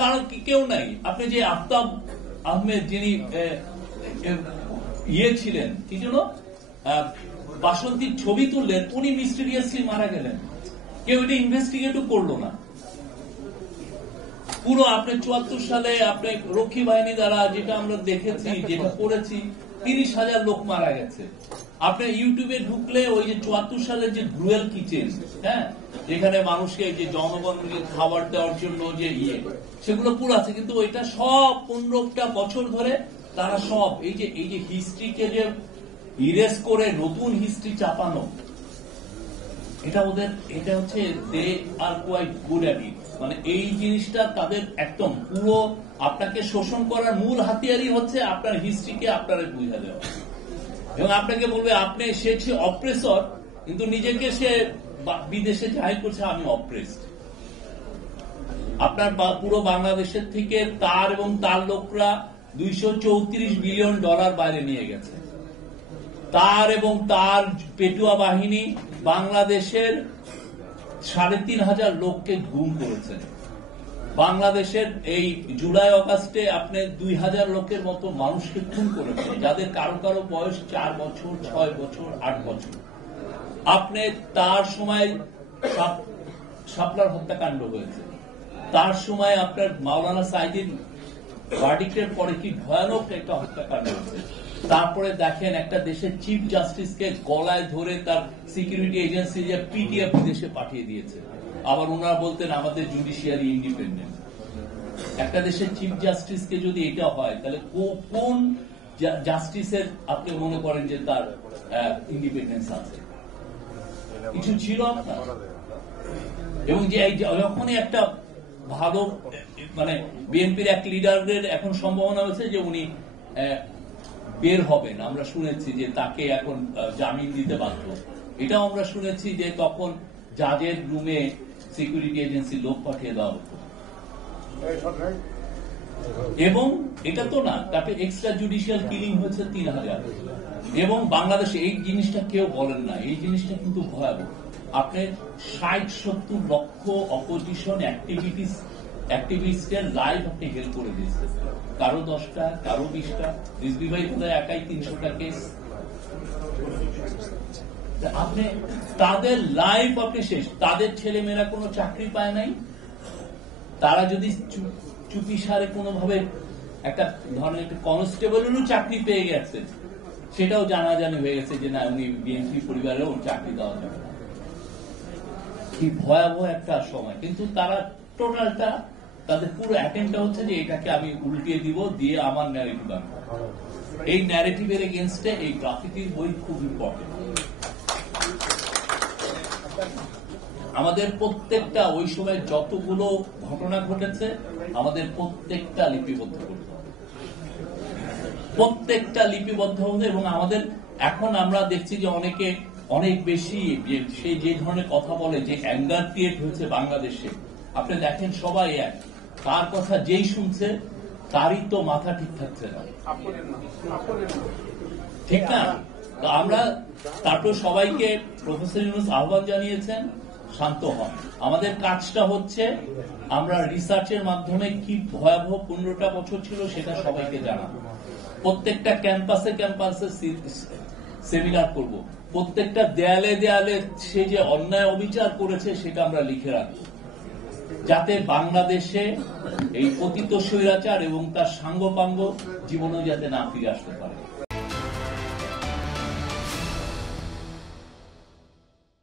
কারণ কেউ নাই। আপনি যে আফতাব আহমেদ যিনি ছিলেন কি জন্য বাসন্তীর ছবি তুললেন, উনি মিস্টেরিয়াসলি মারা গেলেন, কেউ এটা ইনভেস্টিগেটও করলো না। পুরো আপনি ৭৪ সালে আপনি রক্ষী বাহিনী দ্বারা যেটা আমরা দেখেছি, যেটা করেছি, ৩০,০০০ লোক মারা গেছে। আপনি ইউটিউবে ঢুকলে ওই যে ৭৪ সালের যে গ্রুয়েল কিচেন, হ্যাঁ, যেখানে মানুষকে যে জনগণকে খাবার দেওয়ার জন্য যে সেগুলো পুরো আছে, কিন্তু ওইটা সব ১৫টা বছর ধরে তারা সব এই যে হিস্ট্রিকে যে ইরেজ করে নতুন হিস্ট্রি চাপানো, এটা ওদের, এটা হচ্ছে they are quite good at it. মানে এই জিনিসটা তাদের একদম পুরো আপনাকে শোষণ করার মূল হাতিয়ারই হচ্ছে আপনার হিস্ট্রিকে আপনারা বুঝা দেওয়া, এবং আপনাকে বলবে আপনি সে অপ্রেসর, কিন্তু নিজেকে সে বিদেশে জাহির করছে আমি অপ্রেসড। আপনার পুরো বাংলাদেশের থেকে তার এবং তার লোকরা $234 বিলিয়ন বাইরে নিয়ে গেছে। তার এবং তার পেটুয়া বাহিনী বাংলাদেশের ৩,৫০০ লোককে গুম করেছেন। বাংলাদেশের এই জুলাই অগাস্টে আপনি ২,০০০ লোকের মতো মানুষকে খুন করেছেন, যাদের কারো কারো বয়স ৪ বছর, ৬ বছর, ৮ বছর। আপনি তার সময় শাপলার হত্যাকাণ্ড হয়েছে, তার সময় আপনার মাওলানা সাইদির ভার্ডিক্টের পরে কি ভয়ানক একটা হত্যাকাণ্ড হয়েছে। তারপরে দেখেন একটা দেশের চিফ জাস্টিসকে গলায় ধরে তার সিকিউরিটি এজেন্সি যে পিটিএফ বিদেশে পাঠিয়ে দিয়েছে। আবার ওনারা বলতেন আমাদের জুডিশিয়ারি ইন্ডিপেন্ডেন্ট। একটা দেশের চিফ জাস্টিসকে যদি এটা হয়, তাহলে কোন জাস্টিসের আপনি মনে করেন যে তার ইন্ডিপেন্ডেন্স আছে? কিছু ছিল আপনার? এবং যে যখনই একটা ভালো মানে বিএনপির এক লিডারের এখন সম্ভাবনা হয়েছে যে উনি বের হবেন, আমরা শুনেছি যে তাকে এখন জামিন দিতে বাধ্য, এটাও আমরা শুনেছি যে তখন জাজের রুমে সিকিউরিটি এজেন্সি লোক পাঠিয়ে দেওয়া হতো। এবং এটা তো না, তাতে এক্সট্রা জুডিশিয়াল কিলিং হয়েছে ৩,০০০। এবং বাংলাদেশে এই জিনিসটা কেউ বলেন না, এই জিনিসটা কিন্তু ভয়াবহ। আপনি ৬০-৭০ লক্ষ অপোজিশন অ্যাক্টিভিস্টের লাইভ আপনি হেল্প করে দিয়েছেন, কারো ১০টা, কারো ২০টা, রিজভী ভাই বোধহয় একাই ৩০০টা কেস। আপনি তাদের লাইফ আপনি শেষ, তাদের ছেলেমেয়েরা কোনো চাকরি পায় নাই। তারা যদি চুপি সারে কোনোভাবে একটা ধরনের একটা কনস্টেবলেরও চাকরি পেয়ে গেছে, সেটাও জানাজানি হয়ে গেছে যে না, উনি বিএনপি পরিবারেও চাকরি দেওয়া যাবে না। কি ভয়াবহ একটা সময়। কিন্তু তারা টোটালটা, তাদের পুরো অ্যাটেম্পটা হচ্ছে যে এটাকে আমি উল্টিয়ে দিব, দিয়ে আমার ন্যারেটিভ আনবো। এই ন্যারেটিভের এগেনস্টে এই গ্রাফিতির বই খুব ইম্পর্টেন্ট। আমাদের প্রত্যেকটা ওই সময় যতগুলো ঘটনা ঘটেছে আমাদের প্রত্যেকটা লিপিবদ্ধ করতে হবে, প্রত্যেকটা লিপিবদ্ধ হবে। এবং আমাদের এখন আমরা দেখছি যে অনেকে অনেক বেশি সেই যে ধরনের কথা বলে, যে অ্যাঙ্গার ক্রিয়েট হয়েছে বাংলাদেশে, আপনি দেখেন সবাই এক, তার কথা যেই শুনছে তারই তো মাথা ঠিক থাকছে না, ঠিক না? তো আমরা তারপর সবাইকে প্রফেসর ইউনূস আহ্বান জানিয়েছেন, শান্ত হন। আমাদের কাজটা হচ্ছে আমরা রিসার্চের মাধ্যমে কি ভয়াবহ ১৫টা বছর ছিল সেটা সবাইকে জানাবো। প্রত্যেকটা ক্যাম্পাসে সেমিনার করব, প্রত্যেকটা দেয়ালে দেয়ালে সে যে অন্যায় অবিচার করেছে সেটা আমরা লিখে রাখবো, যাতে বাংলাদেশে এই পতিত স্বৈরাচার এবং তার সাঙ্গপাঙ্গ জীবনেও যাতে না ফিরে আসতে পারে।